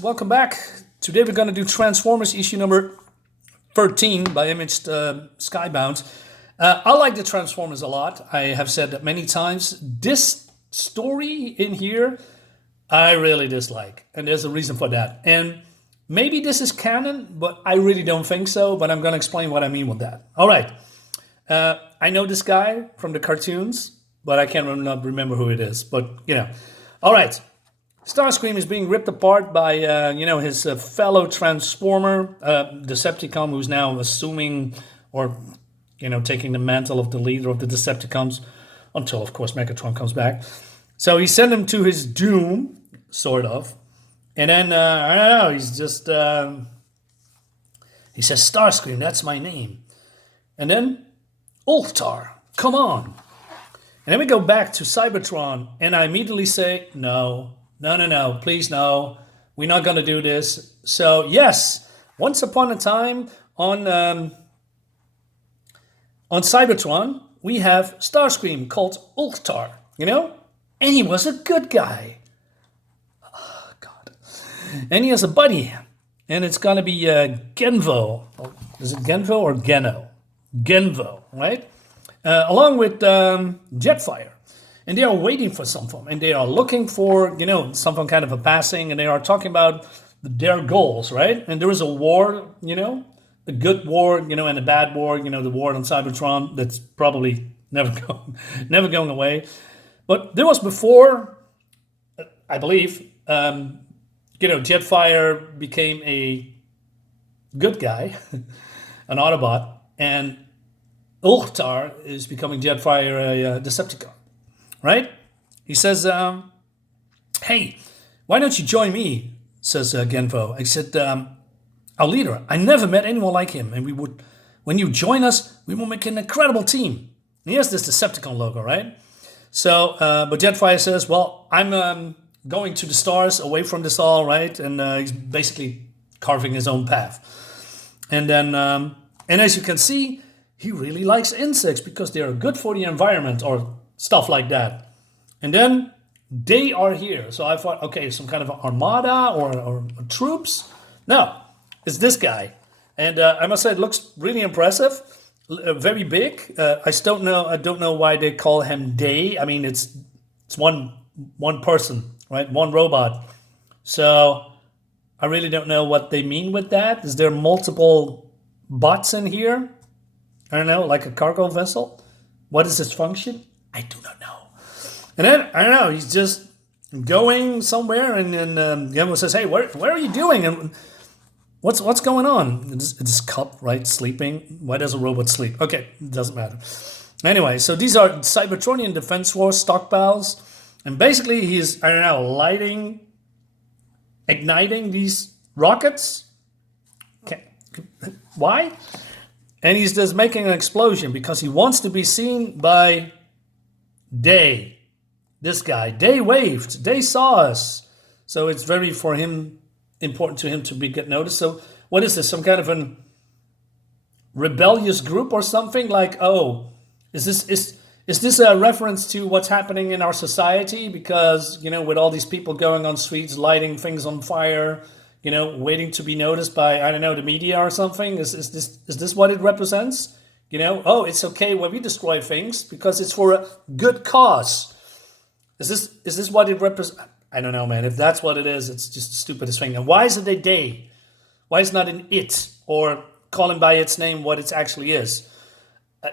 Welcome back. Today we're going to do Transformers issue number 13 by Image Skybound. I like the Transformers a lot. I have said that many times. This story in here, I really dislike. And there's a reason for that. And maybe this is canon, but I really don't think so. But I'm going to explain what I mean with that. All right. I know this guy from the cartoons, but I can't remember who it is. But, All right. Starscream is being ripped apart by, his fellow Transformer, Decepticon, who's now assuming or, taking the mantle of the leader of the Decepticons until, of course, Megatron comes back. So he sent him to his doom, sort of. And then, I don't know, he's just, he says, Starscream, that's my name. And then, Ultar, come on. And then we go back to Cybertron, and I immediately say, no, please no. We're not going to do this. So, yes, once upon a time on Cybertron, we have Starscream called Ultar, and he was a good guy. Oh, God. And he has a buddy, and it's going to be Genvo. Is it Genvo or Geno? Genvo, right? Along with Jetfire. And they are waiting for something, and they are looking for, some kind of a passing, and they are talking about their goals, right? And there is a war, a good war, and a bad war, the war on Cybertron that's probably never going away. But there was before, I believe, Jetfire became a good guy, an Autobot, and Ultar is becoming Jetfire a Decepticon. Right? He says, hey, why don't you join me? Says Genvo. I said, our leader, I never met anyone like him. And when you join us, we will make an incredible team. And he has this Decepticon logo, right? So, but Jetfire says, well, I'm going to the stars away from this all, right? And he's basically carving his own path. And then, and as you can see, he really likes insects because they are good for the environment or stuff like that. And then they are here. So I thought, okay, some kind of armada or troops. No, it's this guy. And I must say, it looks really impressive. Very big. I don't know why they call him they. I mean, it's one person, right? One robot. So I really don't know what they mean with that. Is there multiple bots in here? I don't know, like a cargo vessel. What is its function? I do not know. And then, I don't know, he's just going somewhere, and then Gemma says, hey, where are you doing? And what's going on? It's Cup, right, sleeping. Why does a robot sleep? Okay, it doesn't matter. Anyway, so these are Cybertronian Defense Force stockpiles. And basically, he's, I don't know, igniting these rockets. Okay. Why? And he's just making an explosion because he wants to be seen by Day. This guy. Day waved. Day saw us. So it's very important to him to get noticed. So what is this? Some kind of a rebellious group or something? Like, oh, is this a reference to what's happening in our society? Because, with all these people going on streets, lighting things on fire, waiting to be noticed by, I don't know, the media or something? Is this what it represents? Oh, it's okay when we destroy things because it's for a good cause. Is this what it represents? I don't know, man. If that's what it is, it's just the stupidest thing. And why is it a day? Why is it not an it or calling by its name what it actually is? I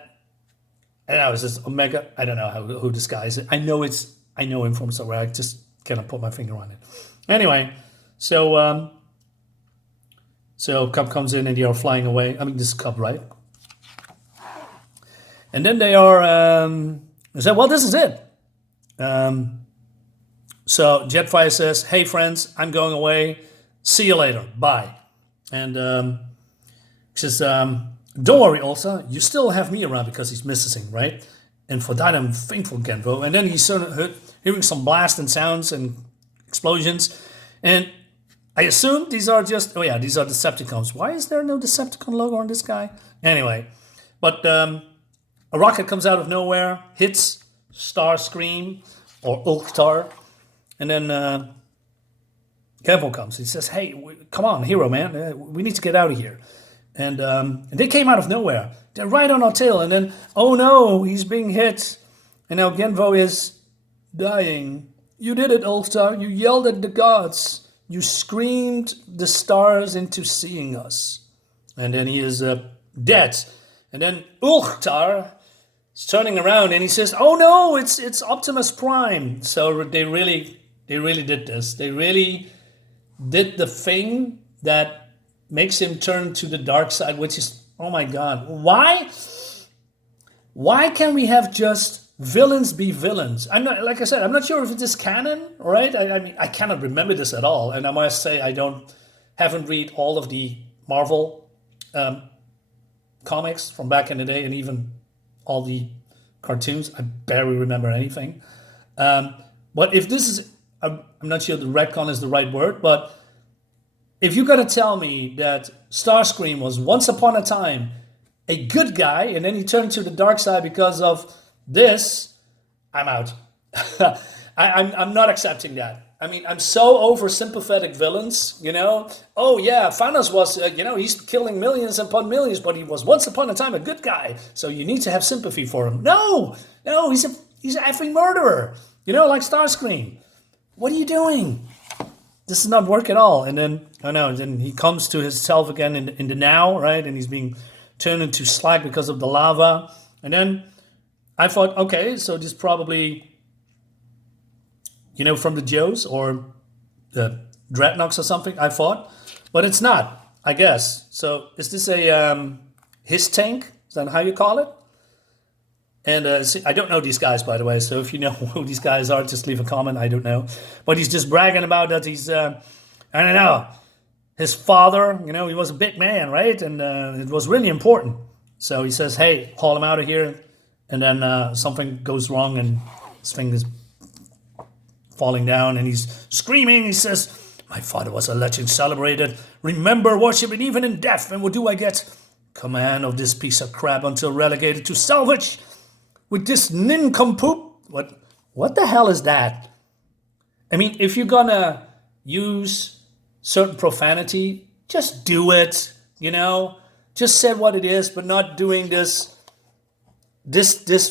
don't know. Is this Omega? I don't know who this guy is. I know him from somewhere. I just cannot put my finger on it. Anyway, so Cub comes in and they are flying away. I mean, this is Cub, right? And then they are, they say, well, this is it. So Jetfire says, hey, friends, I'm going away. See you later. Bye. And he says, don't worry, Ulta. You still have me around because he's missing, right? And for that, I'm thankful, Genvo. And then he's sort of hearing some blasting sounds and explosions. And I assume these are these are Decepticons. Why is there no Decepticon logo on this guy? Anyway, but a rocket comes out of nowhere, hits Starscream or Ultar, and then Cavill comes. He says, "Hey, come on, hero man, we need to get out of here." And they came out of nowhere. They're right on our tail, and then oh no, he's being hit, and now Genvo is dying. You did it, Ulftar. You yelled at the gods. You screamed the stars into seeing us. And then he is dead. And then Ulftar is turning around and he says, "Oh no, it's Optimus Prime." So they really did this. They really did the thing that makes him turn to the dark side, which is, oh my god, why can't we have just villains be villains? I'm not, like I said, I'm not sure if it is canon, right? I mean, I cannot remember this at all, and I must say haven't read all of the Marvel comics from back in the day, and even all the cartoons. I barely remember anything. But if this is, I'm not sure the retcon is the right word, but if you're gonna tell me that Starscream was once upon a time a good guy and then he turned to the dark side because of this, I'm out. I'm not accepting that. I mean, I'm so over sympathetic villains, you know. Oh yeah, Thanos was, he's killing millions upon millions, but he was once upon a time a good guy. So you need to have sympathy for him. No, he's an effing murderer. Like Starscream. What are you doing? This does not work at all. And then, then he comes to himself again in the now, right? And he's being turned into slag because of the lava. And then I thought, okay, so this probably, from the Joes or the Dreadnoks or something, I thought. But it's not, I guess. So is this a his tank? Is that how you call it? And I don't know these guys, by the way. So if you know who these guys are, just leave a comment. I don't know. But he's just bragging about that he's, I don't know, his father, he was a big man, right? And it was really important. So he says, hey, haul him out of here. And then something goes wrong and his thing is falling down and he's screaming. He says, my father was a legend celebrated. Remember, worshiping even in death. And what do I get? Command of this piece of crap until relegated to salvage. With this nincompoop. What the hell is that? I mean, if you're gonna use certain profanity, just do it, Just say what it is, but not doing this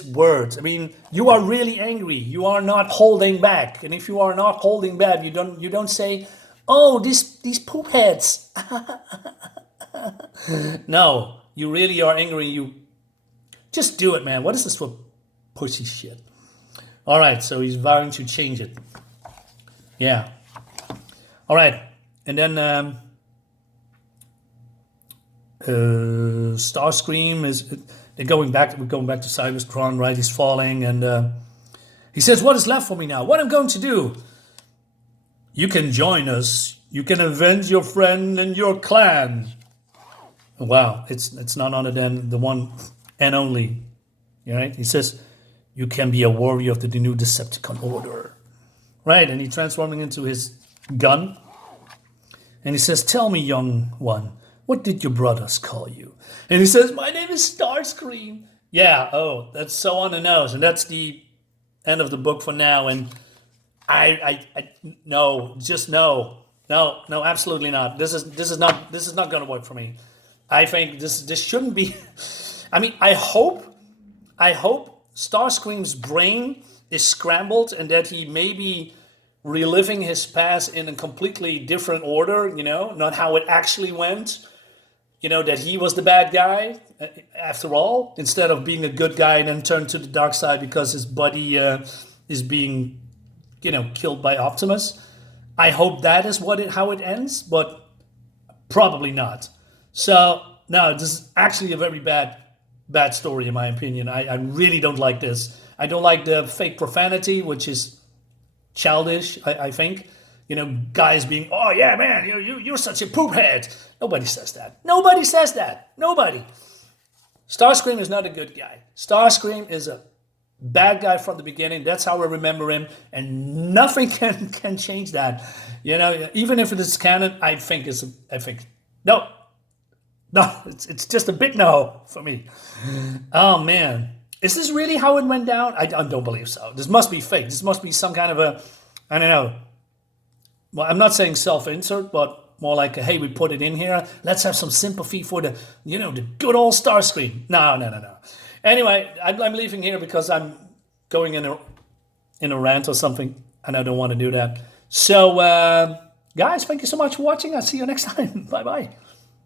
words. I mean, you are really angry. You are not holding back. And if you are not holding back, you don't say, oh, these poop heads. No, you really are angry. You just do it, man. What is this for pussy shit? All right, so he's vowing to change it. Yeah. All right, and then Starscream is. We're going back to Cybertron, right? He's falling, and he says, "What is left for me now? What I'm going to do? You can join us. You can avenge your friend and your clan." Wow, it's none other than the one and only. Right? He says, "You can be a warrior of the new Decepticon order." Right? And he's transforming into his gun. And he says, "Tell me, young one, what did your brothers call you?" And he says, "My name is Starscream." Yeah, that's so on the nose. And that's the end of the book for now. And no, absolutely not. This is not going to work for me. I think this shouldn't be. I mean, I hope Starscream's brain is scrambled and that he may be reliving his past in a completely different order, not how it actually went. That he was the bad guy after all, instead of being a good guy and then turn to the dark side because his buddy is being, killed by Optimus. I hope that is how it ends, but probably not. So, no, this is actually a very bad story in my opinion. I really don't like this. I don't like the fake profanity, which is childish, I think. Guys being, oh yeah, man, you're such a poop head. Nobody says that. Nobody says that. Nobody. Starscream is not a good guy. Starscream is a bad guy from the beginning. That's how I remember him, and nothing can change that. Even if it is canon, I think no, it's just a big no for me. Oh man, is this really how it went down? I don't believe so. This must be fake. This must be some kind of a, I don't know, well, I'm not saying self-insert, but more like, hey, we put it in here. Let's have some sympathy for the, the good old Starscream. No, no, no, no. Anyway, I'm leaving here because I'm going in a rant or something, and I don't want to do that. So, guys, thank you so much for watching. I'll see you next time. Bye bye.